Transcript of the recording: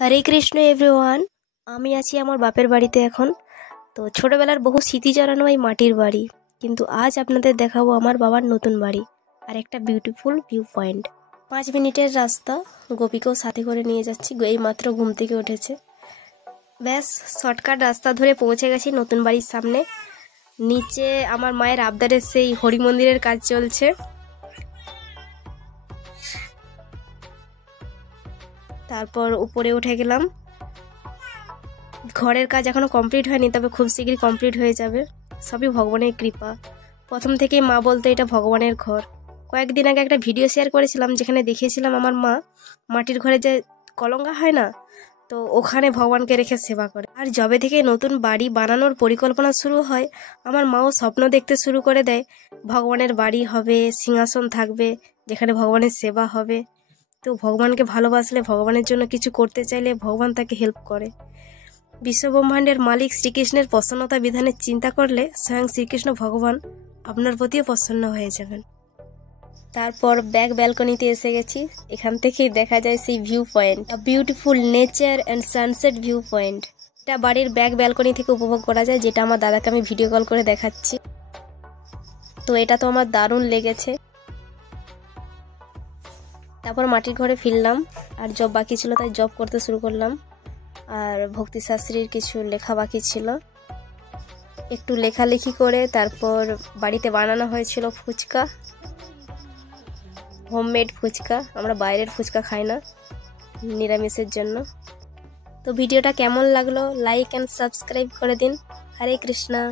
হরে Krishna everyone. আমি আছি আমার বাপের বাড়িতে এখন। তো ছোটবেলার বহু স্মৃতি জড়ানো এই মাটির বাড়ি, কিন্তু আজ আপনাদের দেখাবো আমার বাবার নতুন বাড়ি আর একটা বিউটিফুল ভিউ পয়েন্ট। 5 মিনিটের রাস্তা, গোপীকেও সাথে করে নিয়ে যাচ্ছি, এই মাত্র ঘুম থেকে উঠেছে। ব্যাস শর্টকাট রাস্তা ধরে পৌঁছে গেছি নতুন বাড়ির সামনে। নিচে আমার মায়ের আবদারের সেই হরি মন্দিরের কাজ চলছে। তারপর উপরে উঠে গেলাম। ঘরের কাজ এখনো কমপ্লিট হয়নি, তবে খুব শীঘ্রই কমপ্লিট হয়ে যাবে। সবই ভগবানের কৃপা। প্রথম থেকেই মা বলতো এটা ভগবানের ঘর। কয়েকদিন আগে একটা ভিডিও শেয়ার করেছিলাম যেখানে দেখিয়েছিলাম আমার মা মাটির ঘরে যে কলঙ্কা হয় না, তো ওখানে ভগবানকে রেখে সেবা করে। আর যবে থেকে নতুন বাড়ি বানানোর পরিকল্পনা শুরু হয়, আমার মাও স্বপ্ন দেখতে শুরু করে দেয় ভগবানের বাড়ি হবে, সিংহাসন থাকবে যেখানে ভগবানের সেবা হবে। তো ভগবানকে ভালোবাসলে, ভগবানের জন্য কিছু করতে চাইলে ভগবান তাকে হেল্প করে। বিশ্বব্রহ্মাণ্ডের মালিক শ্রীকৃষ্ণের প্রসন্নতা বিধানের চিন্তা করলে স্বয়ং শ্রীকৃষ্ণ ভগবান আপনার প্রতিও প্রসন্ন হয়ে যাবেন। তারপর ব্যাক ব্যালকনিতে এসে গেছি। এখান থেকেই দেখা যায় সেই view point, beautiful nature and sunset view point. এটা বাড়ির ব্যাক ব্যালকনি থেকে উপভোগ করা যায়, যেটা আমার দাদাকে আমি ভিডিও কল করে দেখাচ্ছি। তো এটা তো আমার দারুণ লেগেছে। তারপর মাটির ঘরে ফিরলাম, আর জব বাকি ছিল তাই জব করতে শুরু করলাম। আর ভক্তি শাস্ত্রীর কিছু লেখা বাকি ছিল, একটু লেখালেখি করে তারপর বাড়িতে বানানো হয়েছিল ফুচকা, হোমমেড ফুচকা। আমরা বাইরের ফুচকা খাই না, নিরামিষের জন্য। তো ভিডিওটা কেমন লাগলো লাইক অ্যান্ড সাবস্ক্রাইব করে দিন। হরে কৃষ্ণা।